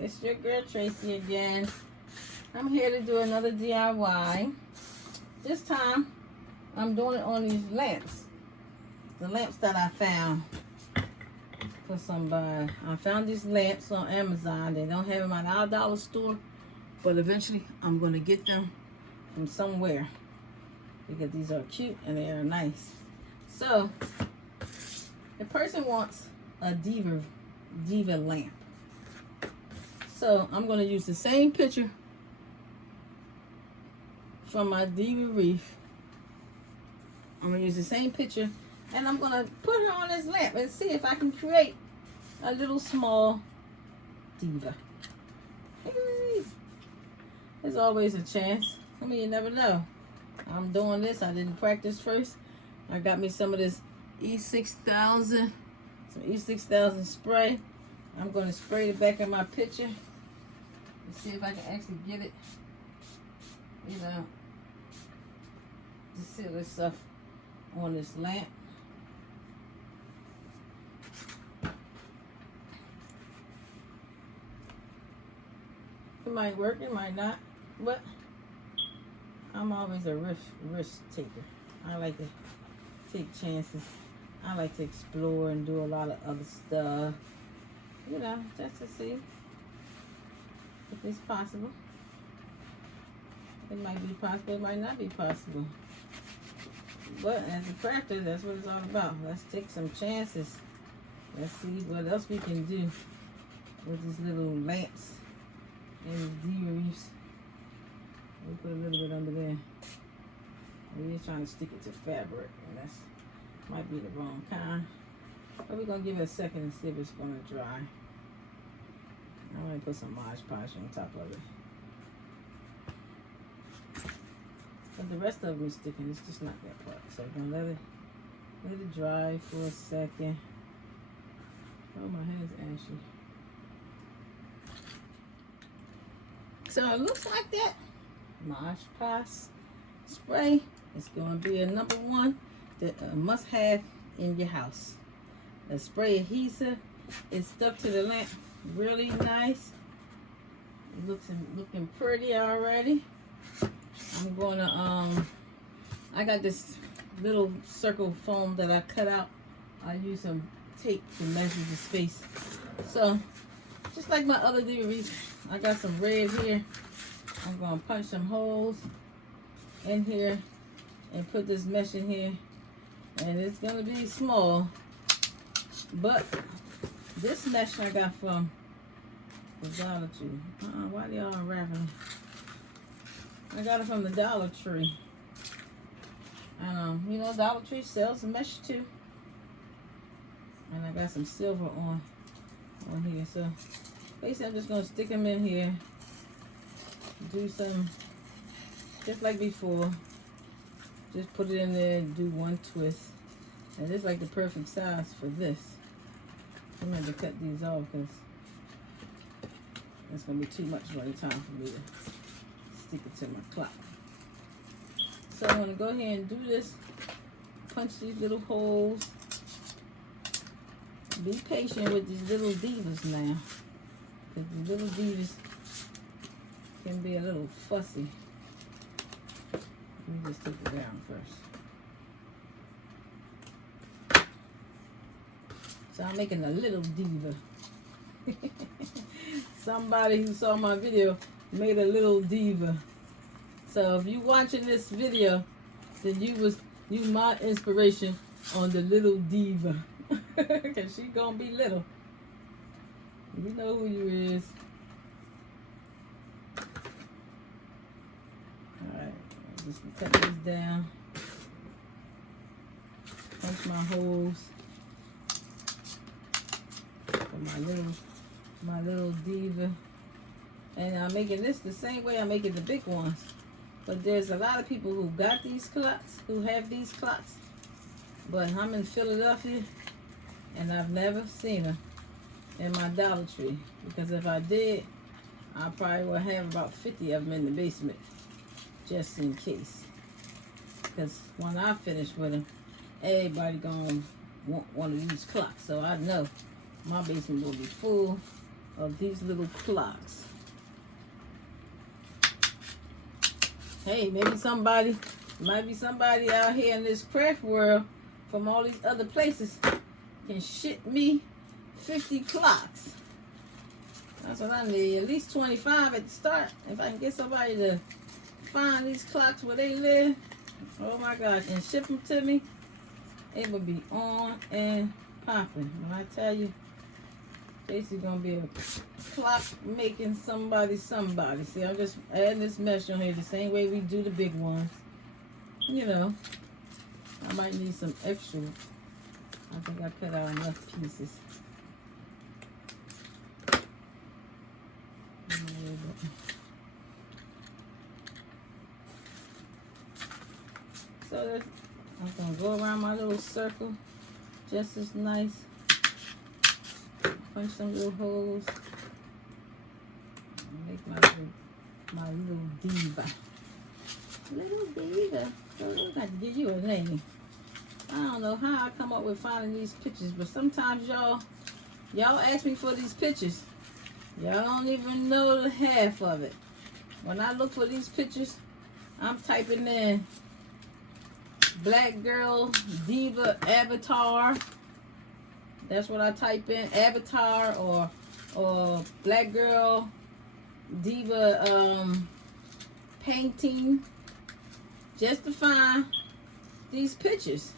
It's your girl Tracy again. I'm here to do another DIY. This time, I'm doing it on these lamps. The lamps that I found for somebody. I found these lamps on Amazon. They don't have them at our dollar store, but eventually I'm going to get them from somewhere because these are cute and they are nice. So, the person wants a Diva lamp. So I'm going to use the same picture from my Diva Wreath. I'm going to use the same picture and I'm going to put her on this lamp and see if I can create a little small diva. Hey. There's always a chance. I mean, you never know. I'm doing this. I didn't practice first. I got me some of this E6000, some E6000 spray. I'm going to spray the back of my picture and see if I can actually get it, you know, to seal this stuff on this lamp. It might work, it might not, but I'm always a risk taker. I like to take chances. I like to explore and do a lot of other stuff. You know, just to see if it's possible. It might be possible, it might not be possible. But as a practice, that's what it's all about. Let's take some chances. Let's see what else we can do with these little lamps and Diva Wreaths. We'll put a little bit under there. We're trying to stick it to fabric, and that's might be the wrong kind. But we're going to give it a second and see if it's going to dry. I'm going to put some Mod Podge on top of it. But the rest of them is sticking. It's just not that part. So I'm going to let it dry for a second. Oh, my hand's ashy. So it looks like that. Mod Podge spray is going to be a #1 that must have in your house. The spray adhesive is stuck to the lamp really nice. It looking pretty already. I'm gonna I got this little circle foam that I cut out. I use some tape to measure the space. So just like my other Diva Wreath, I got some red here. I'm gonna punch some holes in here and put this mesh in here. And it's gonna be small, but this mesh I got from the Dollar Tree. Why are they all unraveling? I got it from the Dollar Tree. You know, Dollar Tree sells a mesh too. And I got some silver on here. So basically, I'm just gonna stick them in here. Do some, just like before. Just put it in there and do one twist. And it's like the perfect size for this. I'm going to have to cut these off because it's going to be too much by the time for me to stick it to my clock. So I'm going to go ahead and do this. Punch these little holes. Be patient with these little divas now. Because these little divas can be a little fussy. Let me just take it down first. So I'm making a little diva. Somebody who saw my video made a little diva. So if you watching this video, then you my inspiration on the little diva. Cause she gonna be little. You know who you is. Alright, just cut this down. Punch my holes. My little diva. And I'm making this the same way I'm making the big ones. But there's a lot of people who got these clocks, who have these clocks. But I'm in Philadelphia and I've never seen them in my Dollar Tree. Because if I did, I probably would have about 50 of them in the basement. Just in case. Because when I finish with them, everybody gonna want one of these clocks. So I know my basement will be full of these little clocks. Hey, maybe somebody, might be somebody out here in this craft world from all these other places can ship me 50 clocks. That's what I need. At least 25 at the start. If I can get somebody to find these clocks where they live, oh my gosh, and ship them to me, it would be on and popping. When I tell you, Casey's gonna be a clock making somebody. See, I'm just adding this mesh on here the same way we do the big ones. You know, I might need some extra. I think I cut out enough pieces. So I'm gonna go around my little circle just as nice. Punch some little holes. Make my little diva. Little diva. So I got to give you a name. I don't know how I come up with finding these pictures, but sometimes y'all ask me for these pictures. Y'all don't even know the half of it. When I look for these pictures, I'm typing in black girl diva avatar. That's what I type in, avatar or black girl diva painting, just to find these pictures.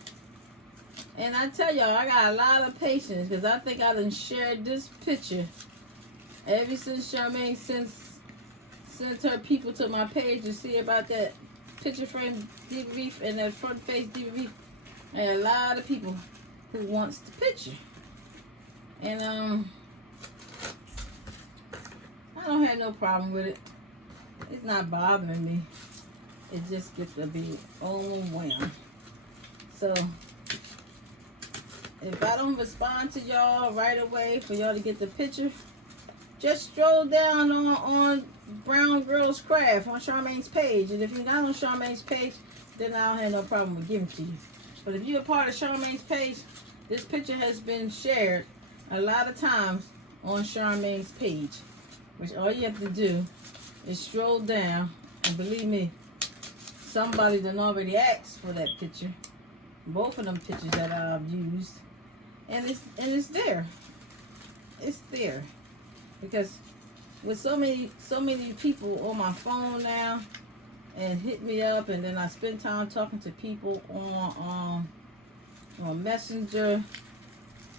And I tell y'all, I got a lot of patience because I think I done shared this picture ever since Charmaine sent her people to my page to see about that picture frame Diva Wreath and that front face Diva Wreath. And a lot of people who wants the picture. And I don't have no problem with it. It's not bothering me. It just gets to be overwhelmed. So if I don't respond to y'all right away for y'all to get the picture, just stroll down on Brown Girls Craft on Charmaine's page. And if you're not on Charmaine's page, then I don't have no problem with giving to you. But if you're a part of Charmaine's page, this picture has been shared a lot of times on Charmaine's page. Which all you have to do is stroll down, and believe me, somebody done already asked for that picture. Both of them pictures that I've used. And it's there. It's there. Because with so many people on my phone now and hit me up, and then I spend time talking to people on Messenger.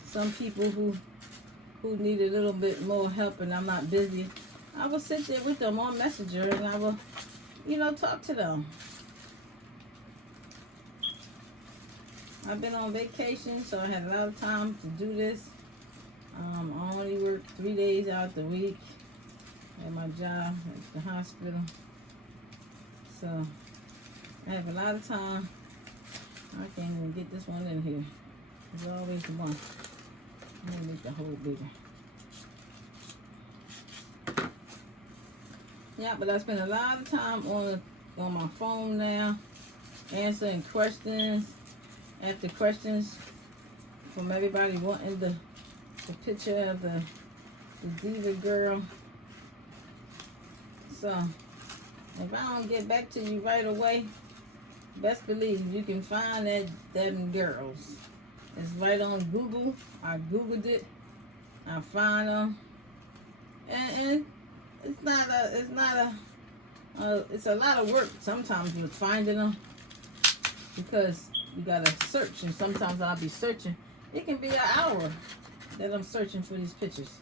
Some people who need a little bit more help and I'm not busy, I will sit there with them on Messenger and I will, talk to them. I've been on vacation, so I had a lot of time to do this. I only work 3 days out the week at my job at the hospital. So I have a lot of time. I can't even get this one in here. There's always one. I'm gonna make the hole bigger. Yeah, but I spend a lot of time on my phone now, answering questions after questions from everybody wanting the picture of the diva girl. So if I don't get back to you right away, best believe you can find them girls. It's right on Google. I Googled it. I find them, and it's a lot of work sometimes with finding them because you gotta search, and sometimes I'll be searching. It can be an hour that I'm searching for these pictures,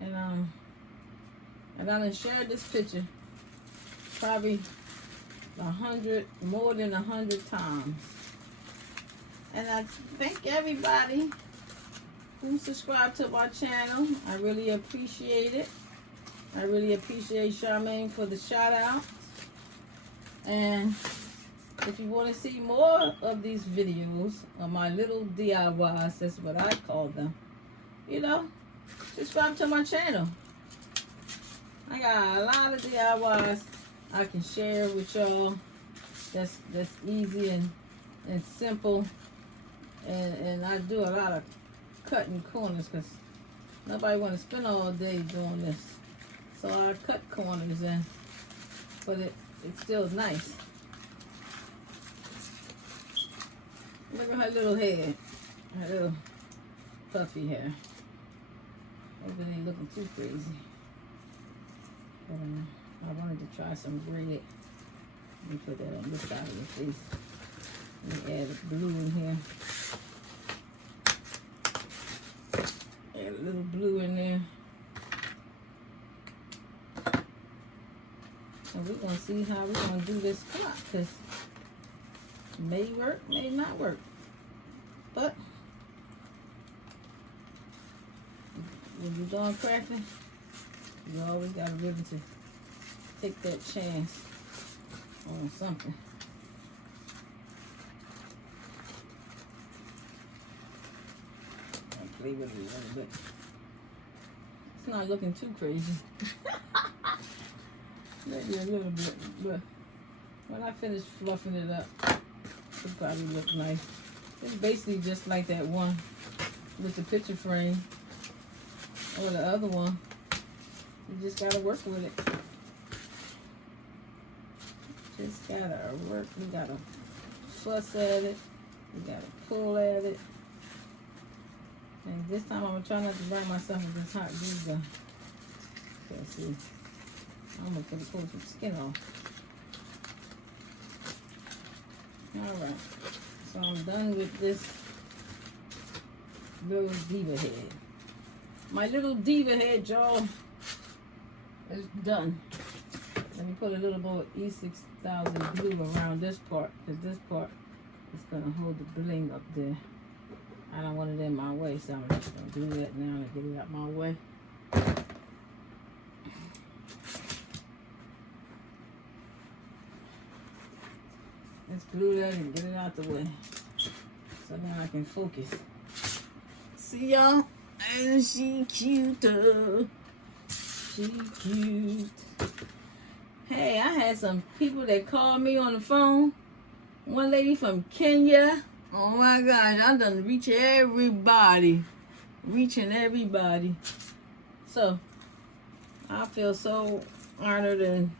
and I done shared this picture probably more than 100 times. And I thank everybody who subscribed to my channel. I really appreciate it. I really appreciate Charmaine for the shout out. And if you want to see more of these videos of my little DIYs, that's what I call them, subscribe to my channel. I got a lot of DIYs I can share with y'all. That's easy and simple. And I do a lot of cutting corners because Nobody want to spend all day doing this. So I cut corners in, but it's still nice. Look at her little head, her little puffy hair. Hope it ain't looking too crazy. But I wanted to try some red. Let me put that on this side of your face. Let me add a blue in here. Add a little blue in there. And we're going to see how we're going to do this clock, because it may work, may not work. But when you're done crafting, you always got to be able to take that chance on something. I'll play with it a little bit. It's not looking too crazy. Maybe a little bit, but when I finish fluffing it up, it'll probably look nice. It's basically just like that one with the picture frame, or the other one. You just gotta work with it. Just gotta work. We gotta fuss at it. We gotta pull at it. And this time I'm gonna try not to burn myself with this hot glue gun. Okay, see. I'm gonna pull some skin off. Alright. So I'm done with this little diva head. My little diva head, y'all, is done. Let me put a little more E6000 glue around this part, because this part is going to hold the bling up there. I don't want it in my way, so I'm just going to do that now to get it out my way. Let's glue that and get it out the way, so now I can focus. See y'all? And she cute. She cute. Hey, I had some people that called me on the phone. One lady from Kenya. Oh my gosh, I done reach everybody. Reaching everybody. So, I feel so honored, and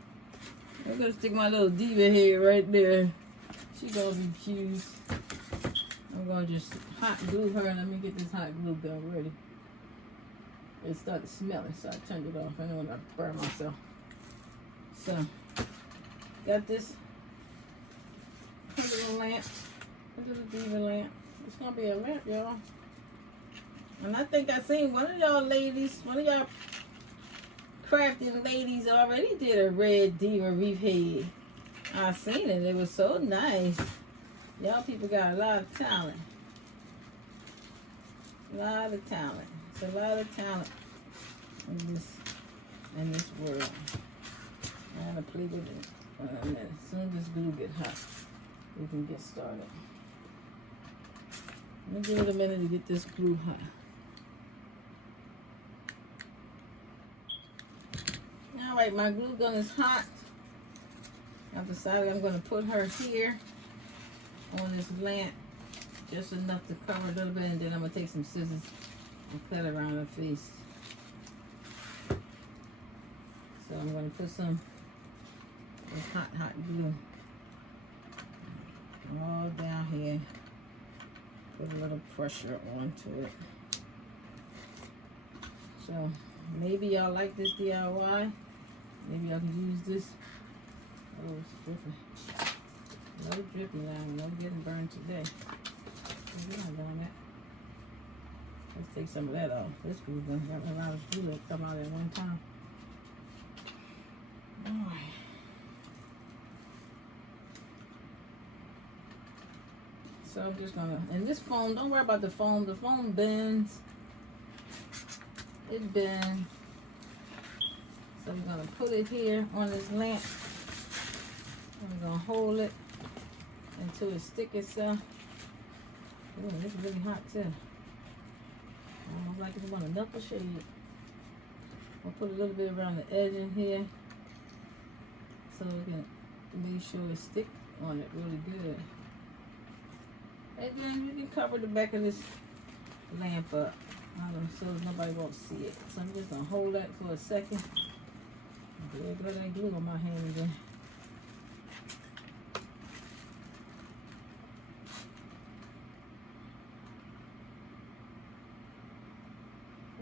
I'm gonna stick my little diva head right there. She gonna be cute. I'm gonna just hot glue her. Let me get this hot glue gun ready. It started smelling, so I turned it off. I don't want to burn myself. So, got this little lamp, a little diva lamp. It's gonna be a lamp, y'all. And I think I seen one of y'all ladies, one of y'all crafting ladies already did a red Diva Wreath head. I seen it. It was so nice. Y'all people got a lot of talent. A lot of talent. It's a lot of talent in this world. I'm gonna play with it for a minute. As soon as this glue gets hot, we can get started. Let me give it a minute to get this glue hot. All right, my glue gun is hot. I've decided I'm going to put her here on this lamp, just enough to cover a little bit, and then I'm going to take some scissors and cut around her face. So I'm going to put some of this hot glue all down here. Put a little pressure onto it. So maybe y'all like this DIY. Maybe y'all can use this. Oh, it's dripping. No dripping now. No getting burned today. We're not doing that. Let's take some of that off. This glue gun got a lot of glue that come out at one time. Alright. So I'm just gonna, and this foam, don't worry about the foam. The foam bends. It bends. So we're gonna put it here on this lamp. We're gonna hold it until it sticks itself. Oh, it's really hot too. Almost like it's gonna knuckle shade. I'll put a little bit around the edge in here, so we can make sure it sticks on it really good. And then we can cover the back of this lamp up. So nobody won't see it. So I'm just gonna hold that for a second. There go that glue on my hand again.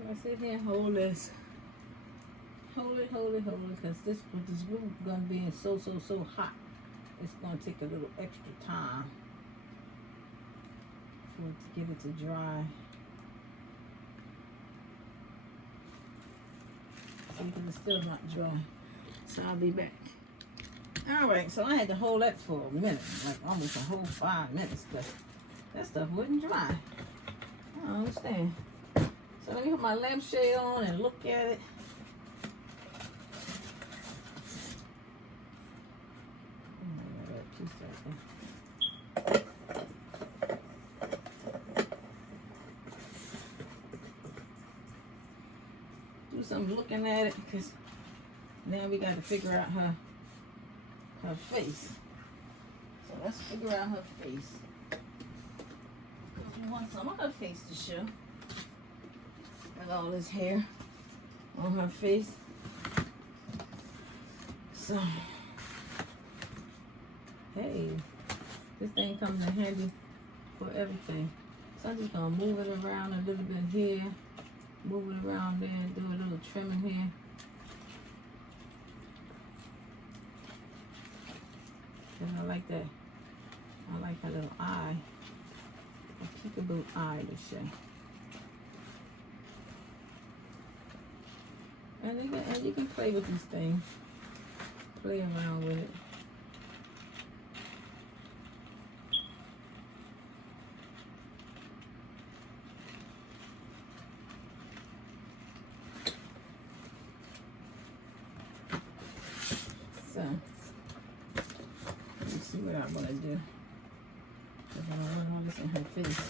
I sit here and hold this. Hold it, because this with this glue gun being so hot, it's gonna take a little extra time for it to get it to dry. See, because it's still not dry. So I'll be back. Alright, so I had to hold that for a minute, like almost a whole 5 minutes, but that stuff wouldn't dry. I don't understand. So let me put my lampshade on and look at it. Do some looking at it, because now we got to figure out her face. So let's figure out her face. Because we want some of her face to show. Got all this hair on her face. So, hey, this thing comes in handy for everything. So I'm just going to move it around a little bit here. Move it around there, do a little trimming here. And I like that. I like her little eye. A peekaboo eye to show. And you can play with these things. Play around with it. So, let's see what I want to do. Because I don't want all this in her face.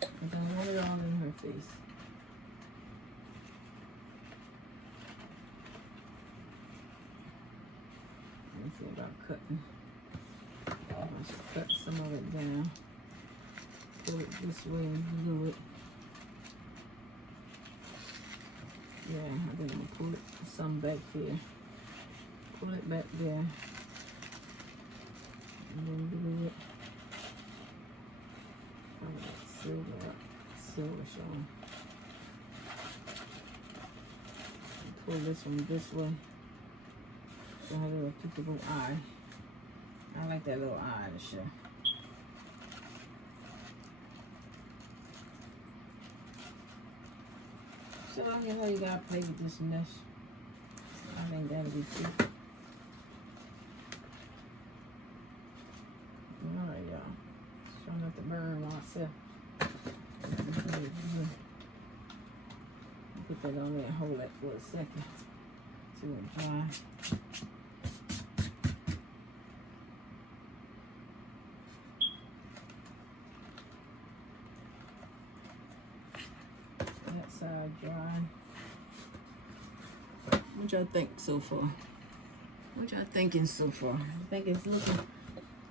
I don't want it all in her face. Let's see about cutting. I should cut some of it down. Pull it this way and glue it. Yeah, I think I'm going to pull it some back here. Pull it back there. And then glue it. Silver showing. Pull this one this way. So her little peekaboo eye. I like that little eye to show. So you know you gotta play with this mesh. I think that'll be cute. Alright, y'all. Trying not to burn myself. Put that on there and hold that for a second till it dry. That side dry. What y'all think so far? What y'all thinking so far? I think it's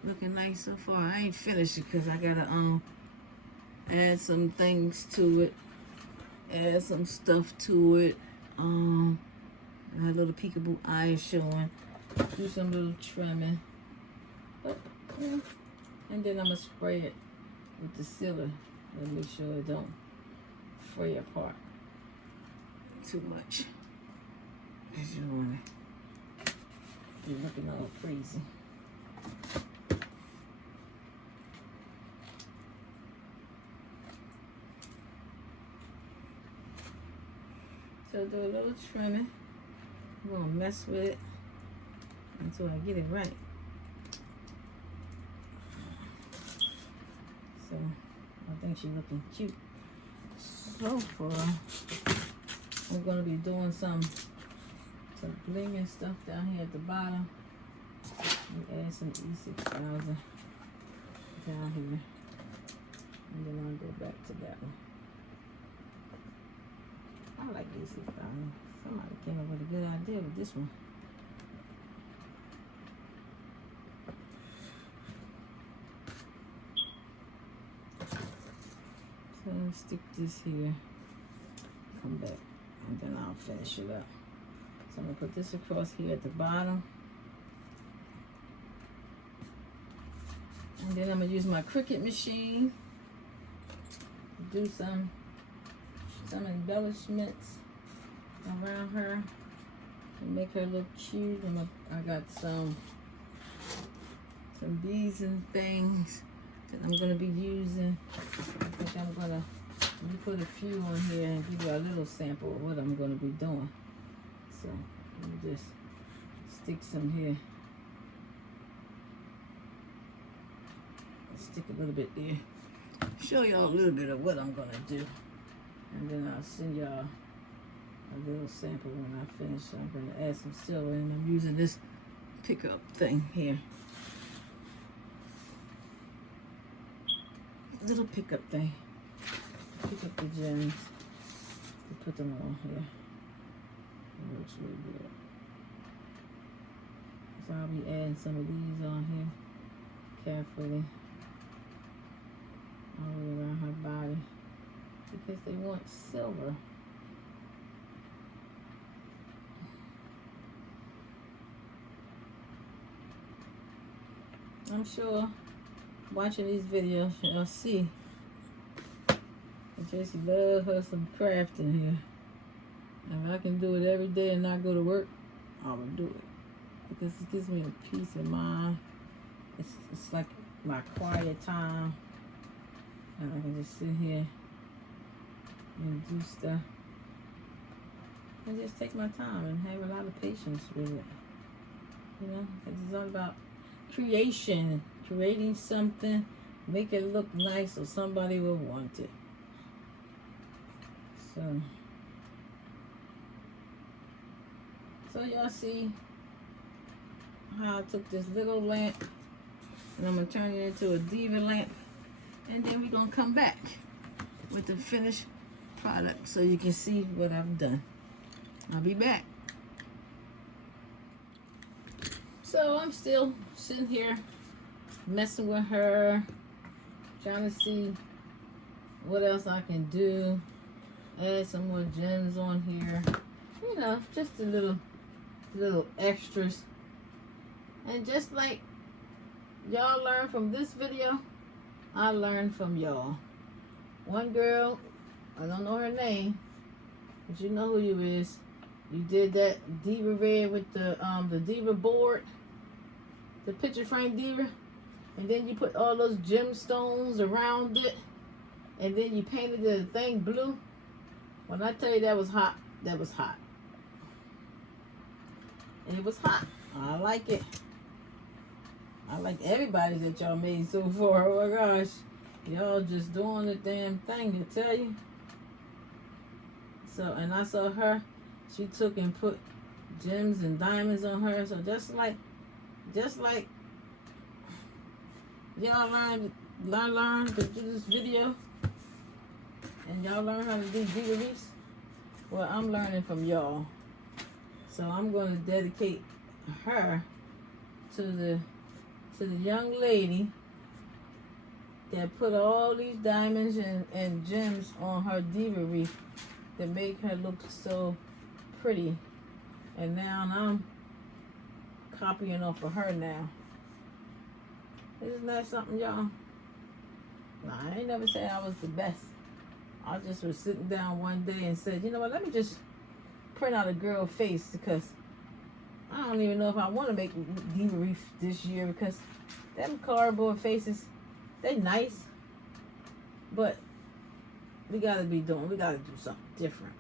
looking nice so far. I ain't finished it because I gotta add some things to it. Add some stuff to it. A little peekaboo eye showing. Do some little trimming. But, yeah. And then I'm gonna spray it with the sealer and make sure it don't fray apart too much. Cause you wanna be looking all crazy. So do a little trimming. I'm gonna mess with it until I get it right. So I think she's looking cute. So far, we're gonna be doing some bling and stuff down here at the bottom. And add some E6000 down here. And then I'll go back to that one. I like E6000. Somebody came up with a good idea with this one. So I'll stick this here, come back, and then I'll finish it up. So I'm gonna put this across here at the bottom. And then I'm gonna use my Cricut machine to do some embellishments around her and make her look cute. And I got some beads and things that I'm gonna be using. I think I'm gonna put a few on here and give you a little sample of what I'm gonna be doing. So let me just stick some here. Stick a little bit there. Show y'all a little bit of what I'm gonna do. And then I'll send y'all a little sample when I finish. So I'm gonna add some silver, and I'm using this pickup thing here. Little pickup thing. Pick up the gems to put them on here. It looks really good. So I'll be adding some of these on here carefully all the way around her body because they want silver. I'm sure watching these videos y'all see Tracy loves her some crafting here. If I can do it every day and not go to work, I will do it because it gives me a peace of mind. It's like my quiet time, and I can just sit here and do stuff and just take my time and have a lot of patience with it. You know, it's all about creation, creating something, make it look nice so somebody will want it. So y'all see how I took this little lamp and I'm gonna turn it into a Diva lamp, and then we're gonna come back with the finished product so you can see what I've done. I'll be back. So I'm still sitting here messing with her, trying to see what else I can do. Add some more gems on here, you know, just a little extras. And just like y'all learn from this video, I learned from y'all. One girl, I don't know her name, but you know who you is. You did that Diva Wreath with the Diva board, the picture frame Diva, and then you put all those gemstones around it, and then you painted the thing blue. When I tell you that was hot, that was hot. It was hot. I like it. I like everybody that y'all made so far. Oh my gosh. Y'all just doing the damn thing, I tell you. So, and I saw her. She took and put gems and diamonds on her. So just like y'all learn to do this video. And y'all learn how to do Diva Wreaths. Well, I'm learning from y'all. So I'm going to dedicate her to the young lady that put all these diamonds and gems on her Diva Wreath that make her look so pretty. And now I'm copying off of her now. Isn't that something, y'all? Nah, I ain't never said I was the best. I just was sitting down one day and said, you know what, let me just print out a girl face because I don't even know if I want to make Diva Wreath this year because them cardboard faces, they nice, but we got to do something different.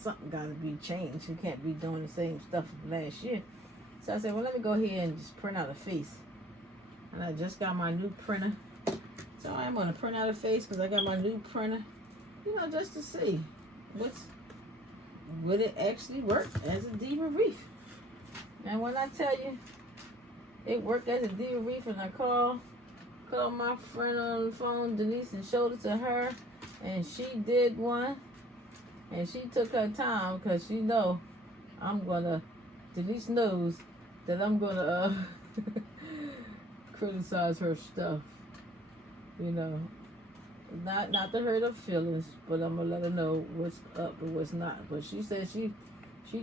Something got to be changed. We can't be doing the same stuff as last year. So I said, well, let me go ahead and just print out a face. And I just got my new printer. So I'm going to print out a face because I got my new printer. You know, just to see would it actually work as a Diva Wreath. And when I tell you it worked as a Diva Wreath, and I called my friend on the phone, Denise, and showed it to her, and she did one, and she took her time because she know Denise knows that I'm gonna criticize her stuff, you know. Not to hurt her feelings, but I'm gonna let her know what's up and what's not. But she said she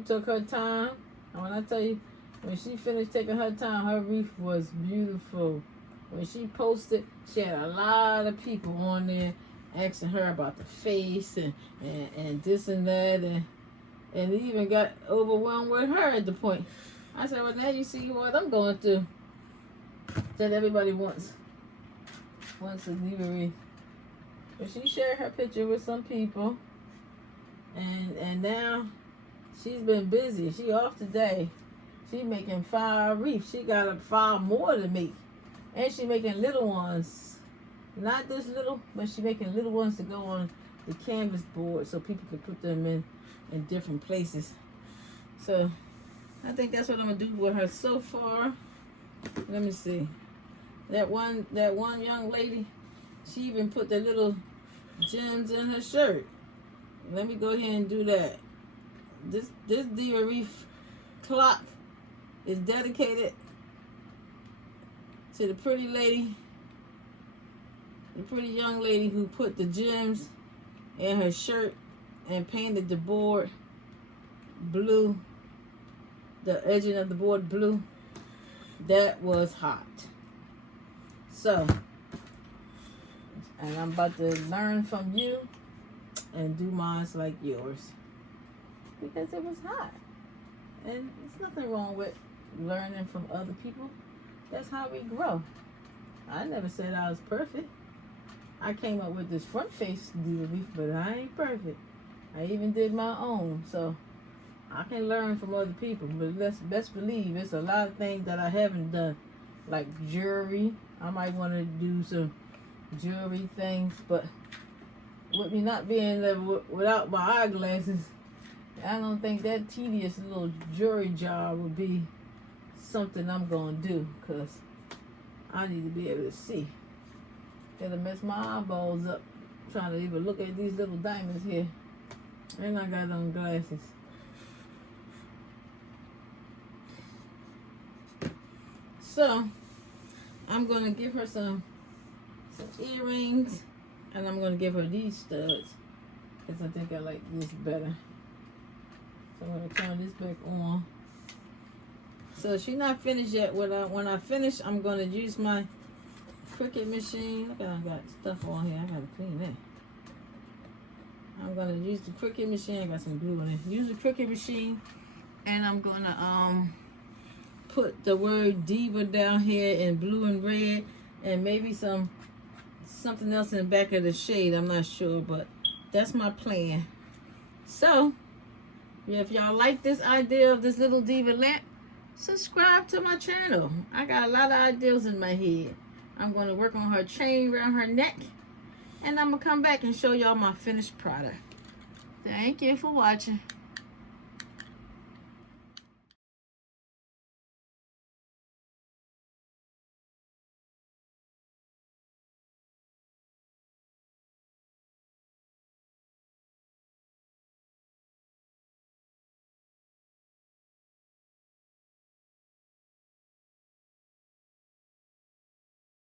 took her time. And when I tell you, when she finished taking her time, her wreath was beautiful. When she posted, she had a lot of people on there asking her about the face and this and that, and it even got overwhelmed with her at the point. I said, well, now you see what I'm going through. That everybody wants a Diva Wreath. But she shared her picture with some people, and now she's been busy. She off today. She making 5 wreaths. She got 5 more to make, and she making little ones. Not this little, but she making little ones to go on the canvas board so people can put them in different places. So I think that's what I'm gonna do with her so far. Let me see. That one young lady, she even put the little gems in her shirt. Let me go ahead and do that. This Diva Wreath clock is dedicated to the pretty lady, the pretty young lady who put the gems in her shirt and painted the board blue, the edging of the board blue. That was hot. So, and I'm about to learn from you and do mine like yours, because it was hot. And there's nothing wrong with learning from other people. That's how we grow. I never said I was perfect. I came up with this front face Diva Wreath, but I ain't perfect. I even did my own, so I can learn from other people. But let's best believe it's a lot of things that I haven't done, like jewelry. I might want to do some jewelry things, but with me not being there without my eyeglasses, I don't think that tedious little jewelry job would be something I'm going to do, because I need to be able to see. It'll mess my eyeballs up trying to even look at these little diamonds here. And I got on glasses. So, I'm going to give her some earrings, and I'm going to give her these studs, because I think I like this better. So I'm going to turn this back on. So she's not finished yet. When I finish, I'm going to use my Cricut machine. Look, I got stuff on here. I got to clean that. I'm going to use the Cricut machine. I got some glue in it. Use the Cricut machine, and I'm going to put the word Diva down here in blue and red, and maybe something else in the back of the shade. I'm not sure, but that's my plan. So, if y'all like this idea of this little Diva lamp, subscribe to my channel. I got a lot of ideas in my head. I'm going to work on her chain around her neck, and I'm going to come back and show y'all my finished product. Thank you for watching.